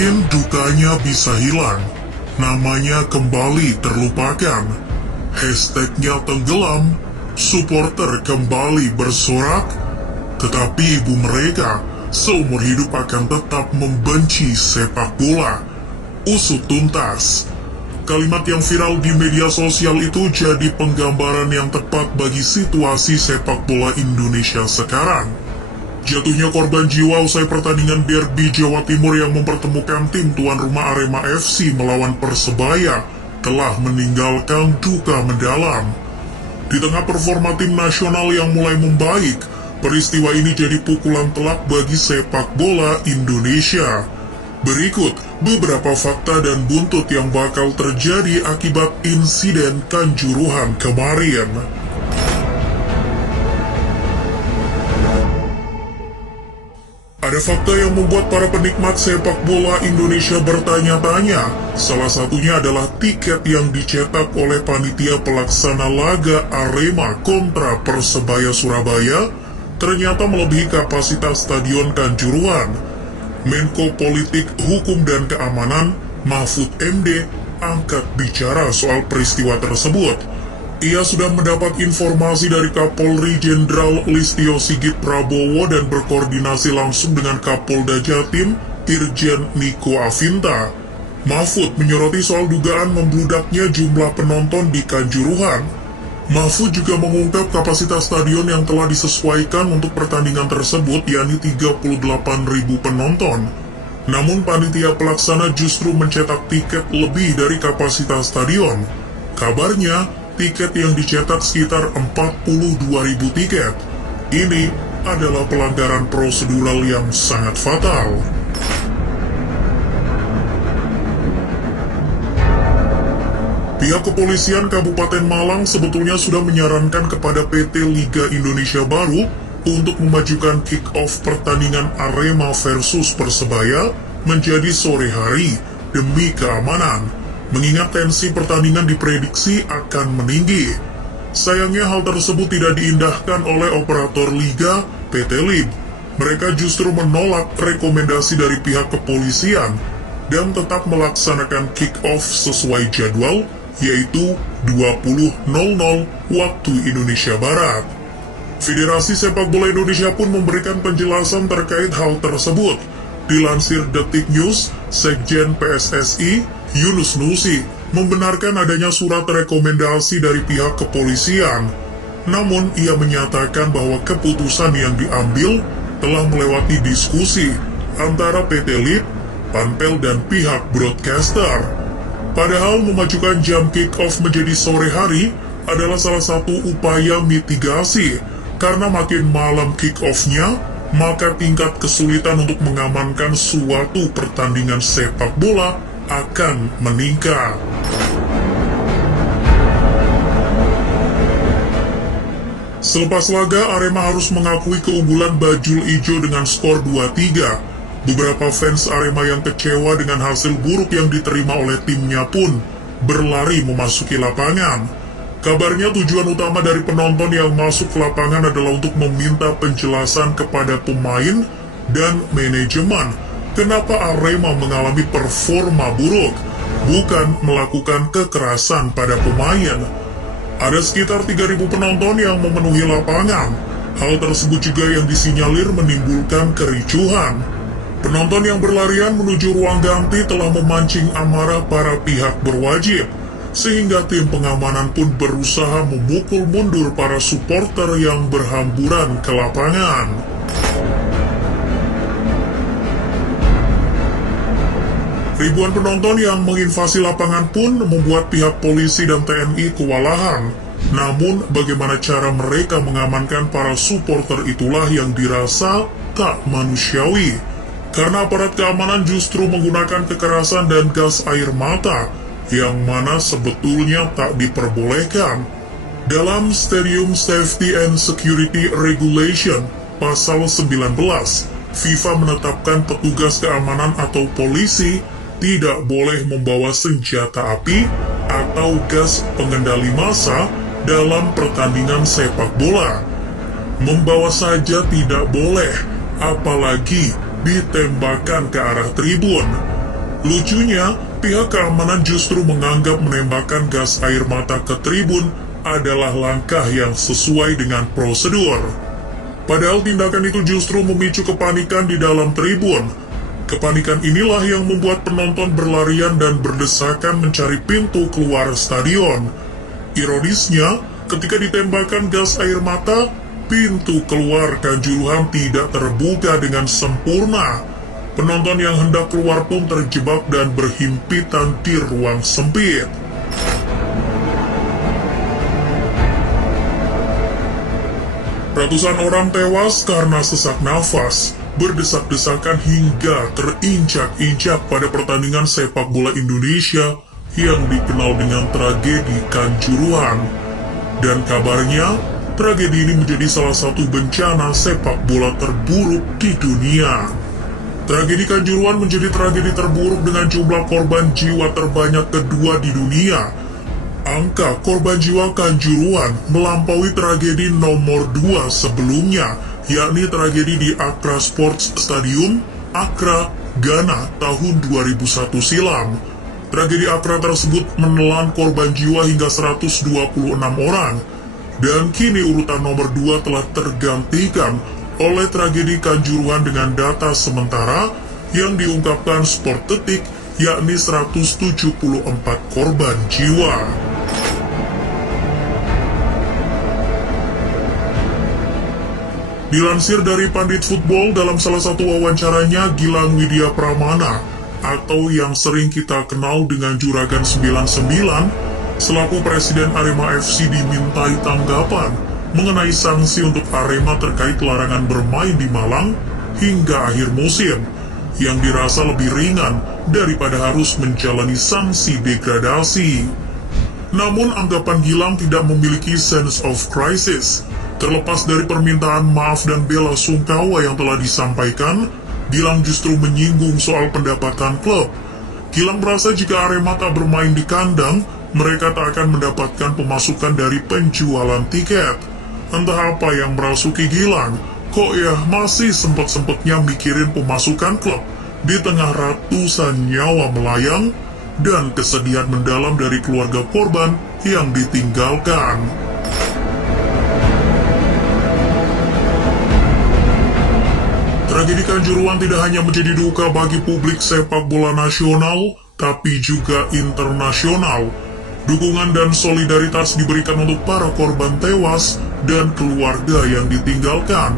Mungkin dukanya bisa hilang, namanya kembali terlupakan. Hashtagnya tenggelam, supporter kembali bersorak. Tetapi ibu mereka seumur hidup akan tetap membenci sepak bola. Usut tuntas. Kalimat yang viral di media sosial itu jadi penggambaran yang tepat bagi situasi sepak bola Indonesia sekarang. Jatuhnya korban jiwa usai pertandingan derby Jawa Timur yang mempertemukan tim tuan rumah Arema FC melawan Persebaya telah meninggalkan duka mendalam. Di tengah performa tim nasional yang mulai membaik, peristiwa ini jadi pukulan telak bagi sepak bola Indonesia. Berikut beberapa fakta dan buntut yang bakal terjadi akibat insiden Kanjuruhan kemarin. Ada fakta yang membuat para penikmat sepak bola Indonesia bertanya-tanya. Salah satunya adalah tiket yang dicetak oleh panitia pelaksana laga Arema kontra Persebaya Surabaya ternyata melebihi kapasitas Stadion Kanjuruhan. Menko Politik, Hukum dan Keamanan Mahfud MD angkat bicara soal peristiwa tersebut. Ia sudah mendapat informasi dari Kapolri Jenderal Listio Sigit Prabowo dan berkoordinasi langsung dengan Kapolda Jatim, Irjen Niko Afinta. Mahfud menyoroti soal dugaan membludaknya jumlah penonton di Kanjuruhan. Mahfud juga mengungkap kapasitas stadion yang telah disesuaikan untuk pertandingan tersebut, yakni 38.000 penonton. Namun panitia pelaksana justru mencetak tiket lebih dari kapasitas stadion. Kabarnya, tiket yang dicetak sekitar 42.000 tiket. Ini adalah pelanggaran prosedural yang sangat fatal. Pihak kepolisian Kabupaten Malang sebetulnya sudah menyarankan kepada PT Liga Indonesia Baru untuk memajukan kick-off pertandingan Arema versus Persebaya menjadi sore hari demi keamanan, mengingat tensi pertandingan diprediksi akan meninggi. Sayangnya hal tersebut tidak diindahkan oleh operator Liga, PT Lib. Mereka justru menolak rekomendasi dari pihak kepolisian dan tetap melaksanakan kick-off sesuai jadwal, yaitu 20.00 waktu Indonesia Barat. Federasi Sepak Bola Indonesia pun memberikan penjelasan terkait hal tersebut. Dilansir Detik News, Sekjen PSSI, Yunus Nusi, membenarkan adanya surat rekomendasi dari pihak kepolisian. Namun, ia menyatakan bahwa keputusan yang diambil telah melewati diskusi antara PT Lib, Panpel, dan pihak broadcaster. Padahal memajukan jam kick-off menjadi sore hari adalah salah satu upaya mitigasi, karena makin malam kick-off-nya, maka tingkat kesulitan untuk mengamankan suatu pertandingan sepak bola akan meningkat. Selepas laga, Arema harus mengakui keunggulan bajul ijo dengan skor 2-3. Beberapa fans Arema yang kecewa dengan hasil buruk yang diterima oleh timnya pun berlari memasuki lapangan. Kabarnya tujuan utama dari penonton yang masuk ke lapangan adalah untuk meminta penjelasan kepada pemain dan manajemen kenapa Arema mengalami performa buruk, bukan melakukan kekerasan pada pemain. Ada sekitar 3.000 penonton yang memenuhi lapangan. Hal tersebut juga yang disinyalir menimbulkan kericuhan. Penonton yang berlarian menuju ruang ganti telah memancing amarah para pihak berwajib, sehingga tim pengamanan pun berusaha memukul mundur para supporter yang berhamburan ke lapangan. Ribuan penonton yang menginvasi lapangan pun membuat pihak polisi dan TNI kewalahan. Namun, bagaimana cara mereka mengamankan para supporter itulah yang dirasa tak manusiawi. Karena aparat keamanan justru menggunakan kekerasan dan gas air mata, yang mana sebetulnya tak diperbolehkan. Dalam Stadium Safety and Security Regulation, pasal 19, FIFA menetapkan petugas keamanan atau polisi tidak boleh membawa senjata api atau gas pengendali massa dalam pertandingan sepak bola. Membawa saja tidak boleh, apalagi ditembakkan ke arah tribun. Lucunya, pihak keamanan justru menganggap menembakkan gas air mata ke tribun adalah langkah yang sesuai dengan prosedur. Padahal tindakan itu justru memicu kepanikan di dalam tribun. Kepanikan inilah yang membuat penonton berlarian dan berdesakan mencari pintu keluar stadion. Ironisnya, ketika ditembakkan gas air mata, pintu keluar Kanjuruhan tidak terbuka dengan sempurna. Penonton yang hendak keluar pun terjebak dan berhimpitan di ruang sempit. Ratusan orang tewas karena sesak nafas, berdesak-desakan hingga terinjak-injak pada pertandingan sepak bola Indonesia yang dikenal dengan tragedi Kanjuruhan. Dan kabarnya, tragedi ini menjadi salah satu bencana sepak bola terburuk di dunia. Tragedi Kanjuruhan menjadi tragedi terburuk dengan jumlah korban jiwa terbanyak kedua di dunia. Angka korban jiwa Kanjuruhan melampaui tragedi nomor 2 sebelumnya, yakni tragedi di Accra Sports Stadium, Accra, Ghana tahun 2001 silam. Tragedi Accra tersebut menelan korban jiwa hingga 126 orang. Dan kini urutan nomor 2 telah tergantikan oleh tragedi Kanjuruhan dengan data sementara yang diungkapkan Sport Detik, yakni 174 korban jiwa. Dilansir dari Pandit Football dalam salah satu wawancaranya, Gilang Widya Pramana atau yang sering kita kenal dengan Juragan 99 selaku Presiden Arema FC dimintai tanggapan mengenai sanksi untuk Arema terkait larangan bermain di Malang hingga akhir musim, yang dirasa lebih ringan daripada harus menjalani sanksi degradasi. Namun anggapan Gilang tidak memiliki sense of crisis. Terlepas dari permintaan maaf dan bela sungkawa yang telah disampaikan, Gilang justru menyinggung soal pendapatan klub. Gilang merasa jika Arema tak bermain di kandang, mereka tak akan mendapatkan pemasukan dari penjualan tiket. Entah apa yang merasuki Gilang, kok ya masih sempet-sempetnya mikirin pemasukan klub di tengah ratusan nyawa melayang dan kesedihan mendalam dari keluarga korban yang ditinggalkan. Tragedi Kanjuruhan tidak hanya menjadi duka bagi publik sepak bola nasional, tapi juga internasional. Dukungan dan solidaritas diberikan untuk para korban tewas dan keluarga yang ditinggalkan.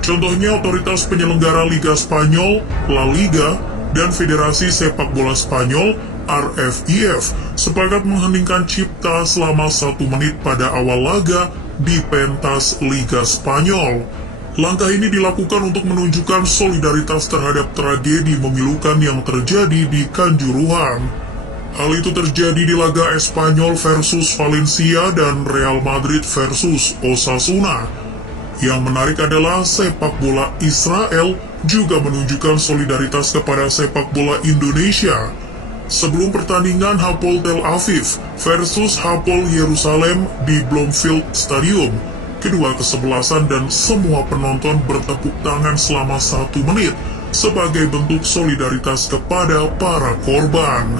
Contohnya otoritas penyelenggara Liga Spanyol, La Liga, dan Federasi Sepak Bola Spanyol, RFIF, sepakat mengheningkan cipta selama 1 menit pada awal laga di pentas Liga Spanyol. Langkah ini dilakukan untuk menunjukkan solidaritas terhadap tragedi memilukan yang terjadi di Kanjuruhan. Hal itu terjadi di laga Espanyol versus Valencia dan Real Madrid versus Osasuna. Yang menarik adalah sepak bola Israel juga menunjukkan solidaritas kepada sepak bola Indonesia. Sebelum pertandingan Hapoel Tel Aviv versus Hapoel Yerusalem di Bloomfield Stadium, kedua kesebelasan dan semua penonton bertepuk tangan selama 1 menit sebagai bentuk solidaritas kepada para korban.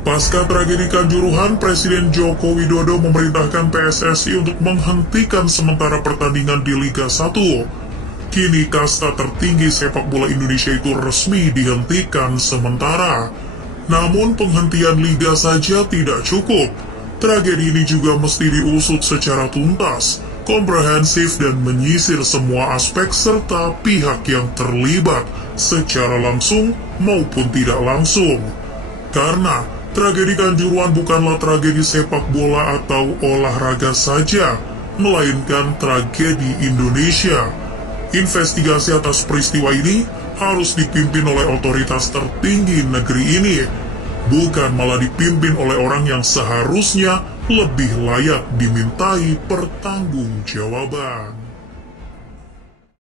Pasca tragedi Kanjuruhan, Presiden Joko Widodo memerintahkan PSSI untuk menghentikan sementara pertandingan di Liga 1. Kini kasta tertinggi sepak bola Indonesia itu resmi dihentikan sementara. Namun penghentian liga saja tidak cukup. Tragedi ini juga mesti diusut secara tuntas, komprehensif dan menyisir semua aspek serta pihak yang terlibat secara langsung maupun tidak langsung. Karena tragedi Kanjuruhan bukanlah tragedi sepak bola atau olahraga saja, melainkan tragedi Indonesia. Investigasi atas peristiwa ini harus dipimpin oleh otoritas tertinggi negeri ini, bukan malah dipimpin oleh orang yang seharusnya lebih layak dimintai pertanggungjawaban.